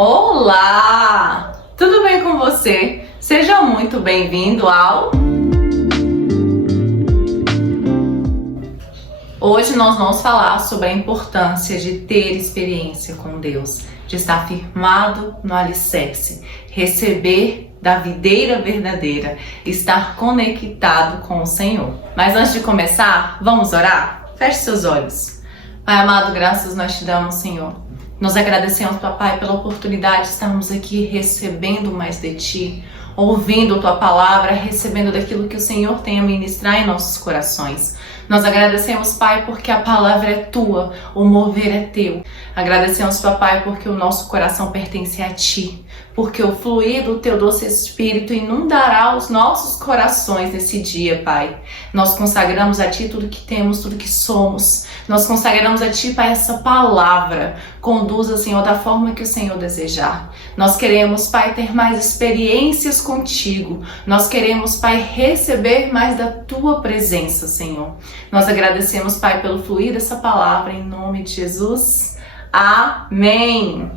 Olá! Tudo bem com você? Seja muito bem-vindo ao... Hoje nós vamos falar sobre a importância de ter experiência com Deus, de estar firmado no alicerce, receber da videira verdadeira, estar conectado com o Senhor. Mas antes de começar, vamos orar? Feche seus olhos. Pai amado, graças nós te damos, Senhor. Nós agradecemos, Papai, pela oportunidade de estarmos aqui recebendo mais de Ti, ouvindo a Tua palavra, recebendo daquilo que o Senhor tem a ministrar em nossos corações. Nós agradecemos, Pai, porque a palavra é Tua, o mover é Teu. Agradecemos, Papai, porque o nosso coração pertence a Ti, porque o fluir do Teu doce Espírito inundará os nossos corações nesse dia, Pai. Nós consagramos a Ti tudo que temos, tudo que somos. Nós consagramos a Ti, Pai, essa palavra. Conduza, Senhor, da forma que o Senhor desejar. Nós queremos, Pai, ter mais experiências contigo. Nós queremos, Pai, receber mais da Tua presença, Senhor. Nós agradecemos, Pai, pelo fluir dessa palavra, em nome de Jesus. Amém.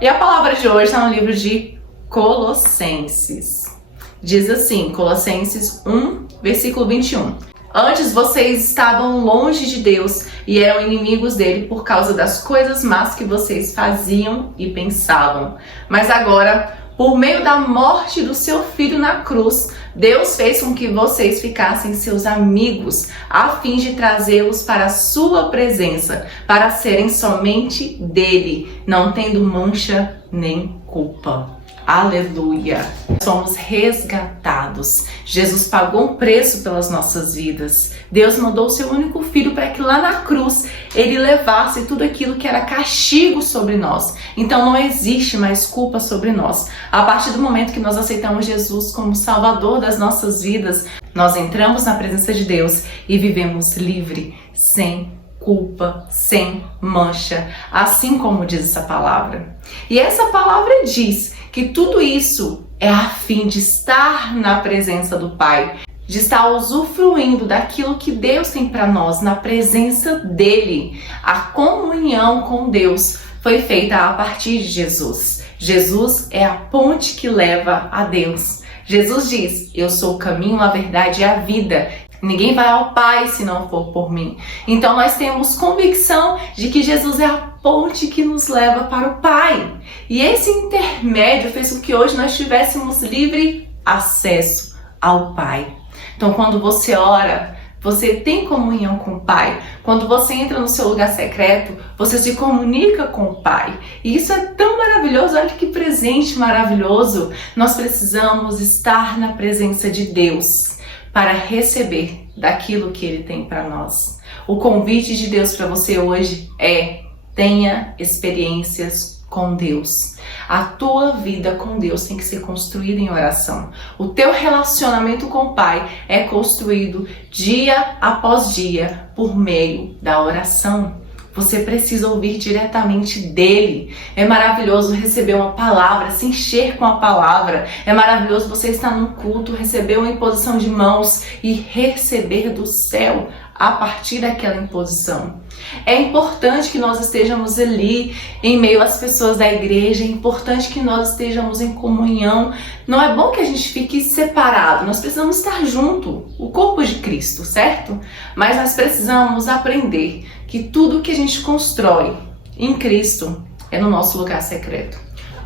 E a palavra de hoje está no livro de Colossenses. Diz assim, Colossenses 1, versículo 21. Antes vocês estavam longe de Deus e eram inimigos dele por causa das coisas más que vocês faziam e pensavam. Mas agora, por meio da morte do seu filho na cruz, Deus fez com que vocês ficassem seus amigos, a fim de trazê-los para a sua presença, para serem somente dele, não tendo mancha nem culpa. Aleluia! Somos resgatados. Jesus pagou um preço pelas nossas vidas. Deus mandou o seu único filho para que lá na cruz ele levasse tudo aquilo que era castigo sobre nós. Então não existe mais culpa sobre nós. A partir do momento que nós aceitamos Jesus como Salvador das nossas vidas, nós entramos na presença de Deus e vivemos livre, sem culpa, sem mancha, assim como diz essa palavra. E essa palavra diz que tudo isso é a fim de estar na presença do Pai, de estar usufruindo daquilo que Deus tem para nós, na presença dele. A comunhão com Deus foi feita a partir de Jesus. Jesus é a ponte que leva a Deus. Jesus diz: eu sou o caminho, a verdade e a vida. Ninguém vai ao Pai se não for por mim. Então nós temos convicção de que Jesus é a ponte que nos leva para o Pai. E esse intermédio fez com que hoje nós tivéssemos livre acesso ao Pai. Então quando você ora, você tem comunhão com o Pai. Quando você entra no seu lugar secreto, você se comunica com o Pai. E isso é tão maravilhoso, olha que presente maravilhoso. Nós precisamos estar na presença de Deus para receber daquilo que Ele tem para nós. O convite de Deus para você hoje é: tenha experiências com Deus. A tua vida com Deus tem que ser construída em oração. O teu relacionamento com o Pai é construído dia após dia por meio da oração. Você precisa ouvir diretamente dele. É maravilhoso receber uma palavra, se encher com a palavra. É maravilhoso você estar num culto, receber uma imposição de mãos e receber do céu a partir daquela imposição. É importante que nós estejamos ali em meio às pessoas da igreja, é importante que nós estejamos em comunhão. Não é bom que a gente fique separado, nós precisamos estar junto, o corpo de Cristo, certo? Mas nós precisamos aprender que tudo que a gente constrói em Cristo é no nosso lugar secreto.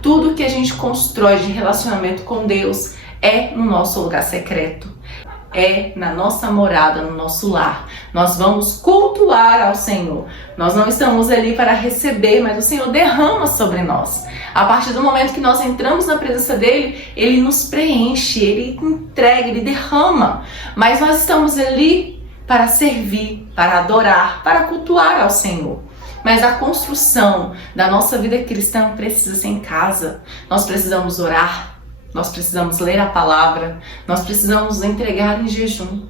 Tudo que a gente constrói de relacionamento com Deus é no nosso lugar secreto. É na nossa morada, no nosso lar. Nós vamos cultuar ao Senhor. Nós não estamos ali para receber, mas o Senhor derrama sobre nós. A partir do momento que nós entramos na presença dele, ele nos preenche, ele entrega, ele derrama. Mas nós estamos ali para servir, para adorar, para cultuar ao Senhor. Mas a construção da nossa vida cristã precisa ser em casa. Nós precisamos orar. Nós precisamos ler a palavra, nós precisamos entregar em jejum.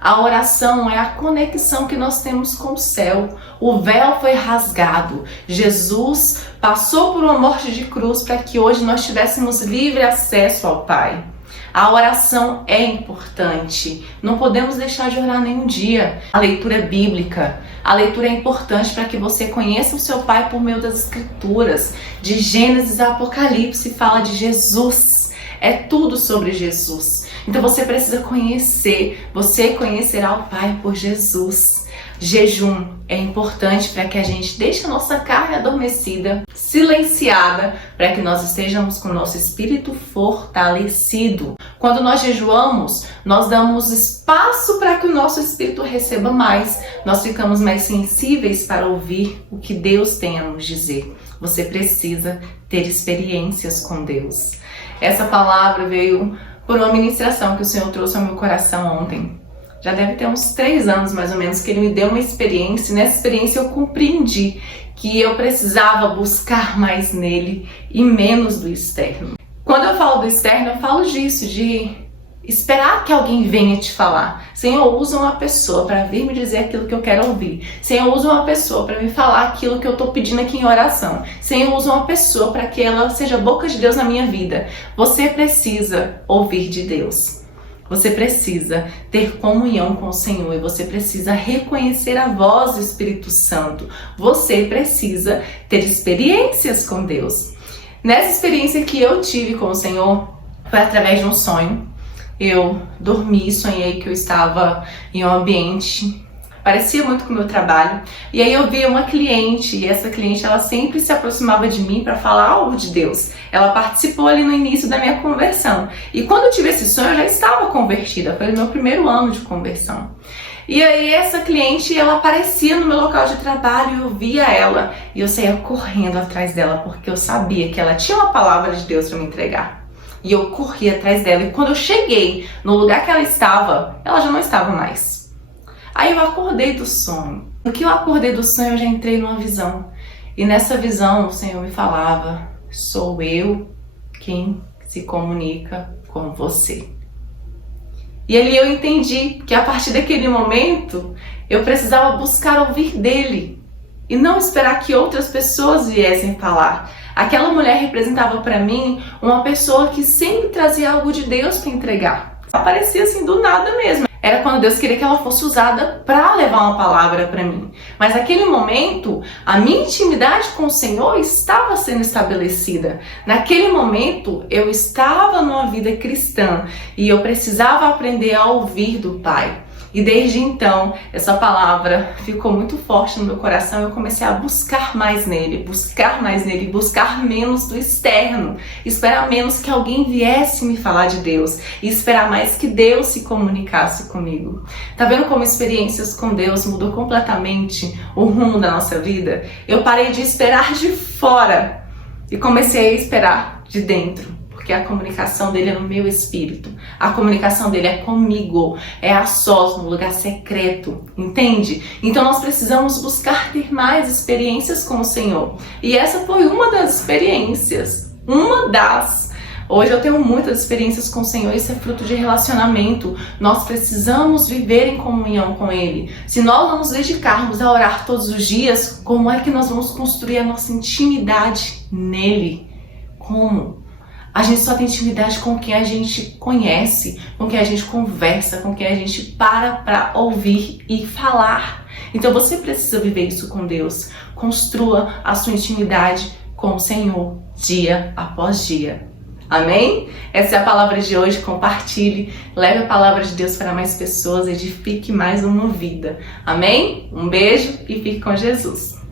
A oração é a conexão que nós temos com o céu. O véu foi rasgado. Jesus passou por uma morte de cruz para que hoje nós tivéssemos livre acesso ao Pai. A oração é importante. Não podemos deixar de orar nenhum dia. A leitura bíblica A leitura é importante para que você conheça o seu Pai por meio das Escrituras. De Gênesis a Apocalipse fala de Jesus. É tudo sobre Jesus. Então você precisa conhecer. Você conhecerá o Pai por Jesus. Jejum é importante para que a gente deixe a nossa carne adormecida, silenciada, para que nós estejamos com o nosso espírito fortalecido. Quando nós jejuamos, nós damos espaço para que o nosso espírito receba mais. Nós ficamos mais sensíveis para ouvir o que Deus tem a nos dizer. Você precisa ter experiências com Deus. Essa palavra veio por uma ministração que o Senhor trouxe ao meu coração ontem. Já deve ter uns 3 anos, mais ou menos, que Ele me deu uma experiência. E nessa experiência eu compreendi que eu precisava buscar mais nele e menos do externo. Quando eu falo do externo, eu falo disso, de esperar que alguém venha te falar. Senhor, usa uma pessoa para vir me dizer aquilo que eu quero ouvir. Senhor, usa uma pessoa para me falar aquilo que eu estou pedindo aqui em oração. Senhor, usa uma pessoa para que ela seja a boca de Deus na minha vida. Você precisa ouvir de Deus. Você precisa ter comunhão com o Senhor e você precisa reconhecer a voz do Espírito Santo. Você precisa ter experiências com Deus. Nessa experiência que eu tive com o Senhor, foi através de um sonho. Eu dormi e sonhei que eu estava em um ambiente parecia muito com o meu trabalho. E aí eu vi uma cliente, e essa cliente ela sempre se aproximava de mim para falar algo de Deus. Ela participou ali no início da minha conversão. E quando eu tive esse sonho, eu já estava convertida. Foi o meu primeiro ano de conversão. E aí essa cliente, ela aparecia no meu local de trabalho e eu via ela. E eu saía correndo atrás dela, porque eu sabia que ela tinha uma palavra de Deus para me entregar. E eu corri atrás dela. E quando eu cheguei no lugar que ela já não estava mais. Aí eu acordei do sonho. No que eu acordei do sonho, eu já entrei numa visão. E nessa visão, o Senhor me falava: sou eu quem se comunica com você. E ali eu entendi que a partir daquele momento, eu precisava buscar ouvir dele. E não esperar que outras pessoas viessem falar. Aquela mulher representava para mim uma pessoa que sempre trazia algo de Deus para entregar. Aparecia assim do nada mesmo. Era quando Deus queria que ela fosse usada para levar uma palavra para mim. Mas naquele momento, a minha intimidade com o Senhor estava sendo estabelecida. Naquele momento, eu estava numa vida cristã e eu precisava aprender a ouvir do Pai. E desde então, essa palavra ficou muito forte no meu coração. Eu comecei a buscar mais nele, buscar menos do externo. Esperar menos que alguém viesse me falar de Deus. E esperar mais que Deus se comunicasse comigo. Tá vendo como experiências com Deus mudou completamente o rumo da nossa vida? Eu parei de esperar de fora e comecei a esperar de dentro. Porque a comunicação dele é no meu espírito. A comunicação dele é comigo. É a sós, no lugar secreto. Entende? Então nós precisamos buscar ter mais experiências com o Senhor. E essa foi uma das experiências. Hoje eu tenho muitas experiências com o Senhor. Isso é fruto de relacionamento. Nós precisamos viver em comunhão com Ele. Se nós não nos dedicarmos a orar todos os dias, como é que nós vamos construir a nossa intimidade nele? Como? A gente só tem intimidade com quem a gente conhece, com quem a gente conversa, com quem a gente para ouvir e falar. Então você precisa viver isso com Deus. Construa a sua intimidade com o Senhor dia após dia. Amém? Essa é a palavra de hoje. Compartilhe, leve a palavra de Deus para mais pessoas, edifique mais uma vida. Amém? Um beijo e fique com Jesus.